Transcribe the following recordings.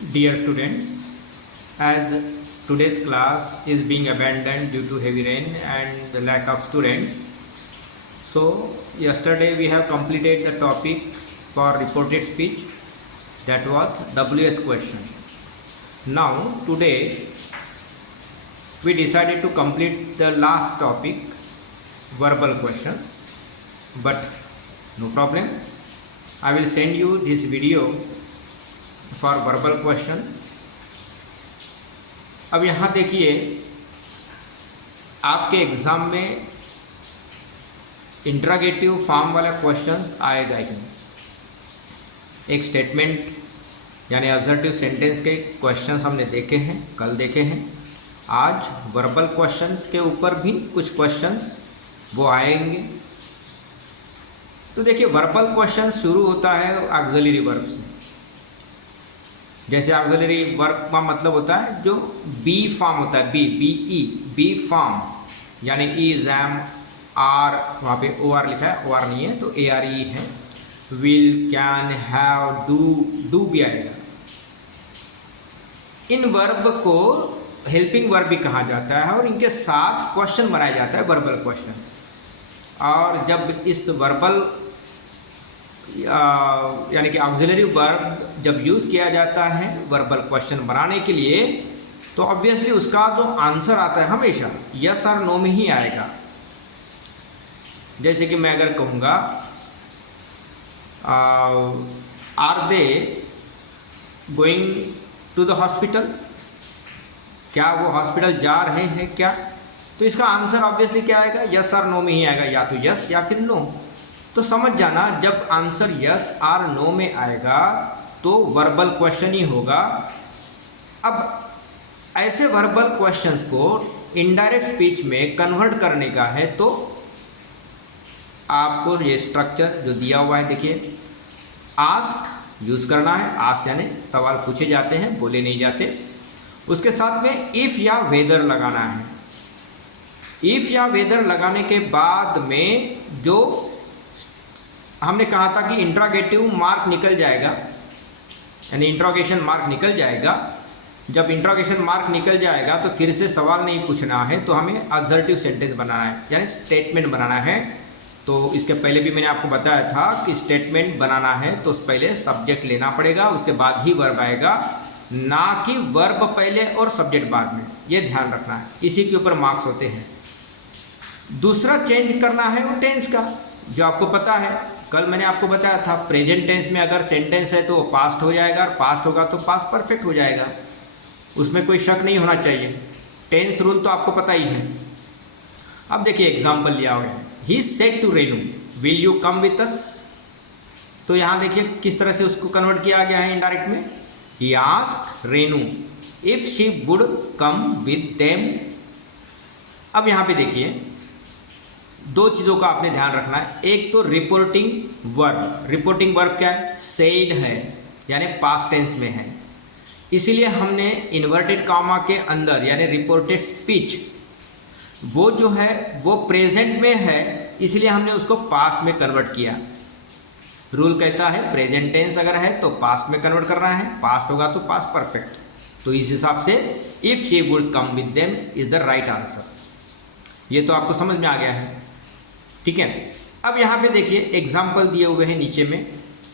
Dear students, as today's class is being abandoned due to heavy rain and the lack of students, so yesterday we have completed the topic for reported speech, that was WS question. Now today we decided to complete the last topic, verbal questions, but no problem. I will send you this video for verbal question. अब यहाँ देखिए, आपके exam में interrogative form वाला questions आएगा ही. एक statement यानी assertive sentence के क्वेश्चंस हमने देखे हैं, कल देखे हैं. आज वर्बल क्वेश्चंस के ऊपर भी कुछ क्वेश्चंस वो आएंगे. तो देखिए, वर्बल क्वेश्चन शुरू होता है ऑक्सिलरी वर्ब से. जैसे ऑक्सिलरी वर्ब का मतलब होता है जो बी फॉर्म होता है, बी फॉर्म, यानी इज, एम, आर, वहाँ पे ओ आर लिखा है, ओ आर नहीं है तो ए आर ई है. विल, कैन, हैव, डू भी आएगा. इन वर्ब को हेल्पिंग वर्ब भी कहा जाता है और इनके साथ क्वेश्चन बनाया जाता है, वर्बल क्वेश्चन. और जब इस वर्बल यानी कि ऑक्सिलरी वर्ब जब यूज़ किया जाता है वर्बल क्वेश्चन बनाने के लिए, तो ऑब्वियसली उसका जो आंसर आता है हमेशा यस और नो में ही आएगा. जैसे कि मैं अगर कहूँगा are they going to the hospital, क्या वो हॉस्पिटल जा रहे हैं क्या, तो इसका आंसर ऑब्वियसली क्या आएगा, यस और नो में ही आएगा, या तो यस या फिर नो. तो समझ जाना, जब आंसर यस और नो में आएगा तो वर्बल क्वेश्चन ही होगा. अब ऐसे वर्बल क्वेश्चंस को इनडायरेक्ट स्पीच में कन्वर्ट करने का है तो आपको ये स्ट्रक्चर जो दिया हुआ है, देखिए, आस्क यूज़ करना है. आस्क यानी सवाल पूछे जाते हैं, बोले नहीं जाते. उसके साथ में इफ़ या वेदर लगाना है. इफ़ या वेदर लगाने के बाद में जो हमने कहा था कि इंट्रोगेटिव मार्क निकल जाएगा, यानी इंट्रोगेशन मार्क निकल जाएगा. जब इंट्रोगेशन मार्क निकल जाएगा तो फिर से सवाल नहीं पूछना है, तो हमें असर्टिव सेंटेंस बनाना है, यानी स्टेटमेंट बनाना है. तो इसके पहले भी मैंने आपको बताया था कि स्टेटमेंट बनाना है तो पहले सब्जेक्ट लेना पड़ेगा, उसके बाद ही वर्ब आएगा, ना कि वर्ब पहले और सब्जेक्ट बाद में. ये ध्यान रखना है, इसी के ऊपर मार्क्स होते हैं. दूसरा चेंज करना है वो टेंस का, जो आपको पता है. कल मैंने आपको बताया था प्रेजेंट टेंस में अगर सेंटेंस है तो वो पास्ट हो जाएगा, और पास्ट होगा तो पास्ट परफेक्ट हो जाएगा. उसमें कोई शक नहीं होना चाहिए. टेंस रूल तो आपको पता ही है. अब देखिए एग्जाम्पल लिया हुआ है, he said to Renu will you come with us. तो यहाँ देखिए किस तरह से उसको कन्वर्ट किया गया है इनडायरेक्ट में. He asked Renu if she would come with them. अब यहाँ पे देखिए दो चीज़ों का आपने ध्यान रखना है. एक तो रिपोर्टिंग वर्ब. रिपोर्टिंग वर्ब क्या है, सेड है, यानी पास्ट टेंस में है. इसीलिए हमने इन्वर्टेड कॉमा के अंदर यानी रिपोर्टेड स्पीच वो जो है वो प्रेजेंट में है, इसलिए हमने उसको पास्ट में कन्वर्ट किया. रूल कहता है प्रेजेंट टेंस अगर है तो पास्ट में कन्वर्ट करना है, पास्ट होगा तो पास्ट परफेक्ट. तो इस हिसाब से if she would come with them is the right answer. ये तो आपको समझ में आ गया है, ठीक है. अब यहाँ पे देखिए एग्जाम्पल दिए हुए हैं नीचे में.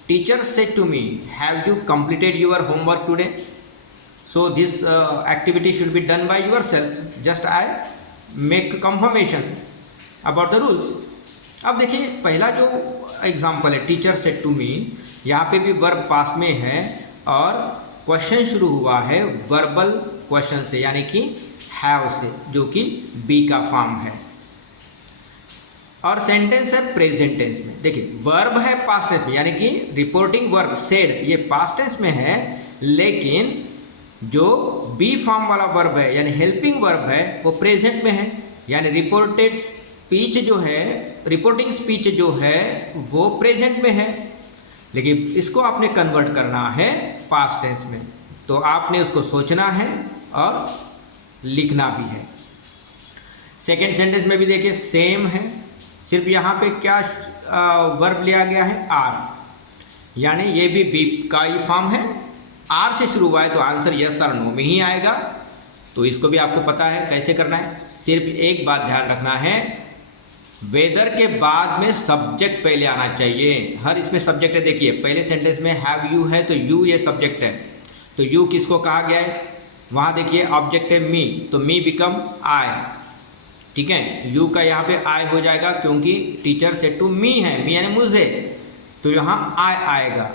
Teacher said to me have you completed your homework today, so this activity should be done by your self, just I make confirmation about the rules. अब देखिए पहला जो एग्जाम्पल है टीचर सेड टू मी, यहाँ पे भी वर्ब पास में है और क्वेश्चन शुरू हुआ है वर्बल क्वेश्चन से, यानी कि हैव से, जो कि बी का फॉर्म है. और सेंटेंस है प्रेजेंट टेंस में. देखिए वर्ब है पास्ट टेंस में, यानी कि रिपोर्टिंग वर्ब सेड ये पास्ट टेंस में है, लेकिन जो बी फॉर्म वाला वर्ब है यानी हेल्पिंग वर्ब है वो प्रेजेंट में है, यानी रिपोर्टेड स्पीच जो है, रिपोर्टिंग स्पीच जो है वो प्रेजेंट में है, लेकिन इसको आपने कन्वर्ट करना है पास्ट टेंस में. तो आपने उसको सोचना है और लिखना भी है. सेकेंड सेंटेंस में भी देखिए सेम है, सिर्फ यहाँ पे क्या वर्ब लिया गया है, आर, यानी ये भी बी का ही फॉर्म है आर से शुरू हुआ है तो आंसर यस और नो में ही आएगा। तो इसको भी आपको पता है कैसे करना है। सिर्फ एक बात ध्यान रखना है, वेदर के बाद में सब्जेक्ट पहले आना चाहिए। हर इसमें सब्जेक्ट है। देखिए पहले सेंटेंस में हैव यू है तो यू ये सब्जेक्ट है, तो यू किसको कहा गया है, वहाँ देखिए ऑब्जेक्ट है मी, तो मी बिकम आई, ठीक है। यू का यहाँ पे आई हो जाएगा क्योंकि टीचर सेड टू मी है, मी यानी मुझे, तो यहाँ आई आएगा,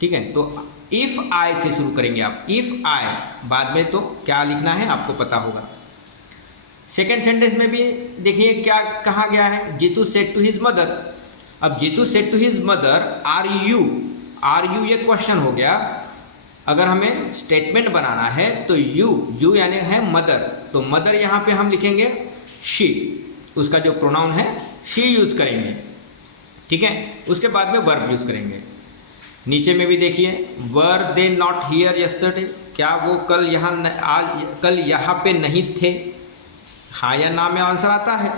ठीक है। तो इफ़ आई से शुरू करेंगे आप, इफ़ आई, बाद में तो क्या लिखना है आपको पता होगा। सेकेंड सेंटेंस में भी देखिए क्या कहा गया है, Jeetu said to his mother. अब Jeetu said to his mother are you ये क्वेश्चन हो गया। अगर हमें स्टेटमेंट बनाना है तो यू यानी है मदर, तो मदर यहाँ पे हम लिखेंगे शी, उसका जो प्रोनाउन है शी यूज़ करेंगे, ठीक है। उसके बाद में वर्ब यूज़ करेंगे। नीचे में भी देखिए वर दे नॉट हियर यस्टरडे, क्या वो कल यहाँ पे नहीं थे, हाँ या ना में आंसर आता है।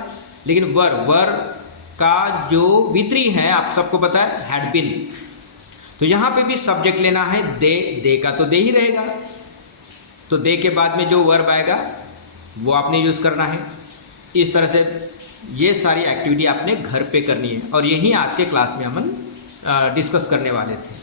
लेकिन वर का जो वितरी है आप सबको पता है हैड बीन, तो यहाँ पे भी सब्जेक्ट लेना है दे का तो दे ही रहेगा, तो दे के बाद में जो वर्ब आएगा वो आपने यूज़ करना है। इस तरह से ये सारी एक्टिविटी आपने घर पे करनी है और यही आज के क्लास में हम डिस्कस करने वाले थे।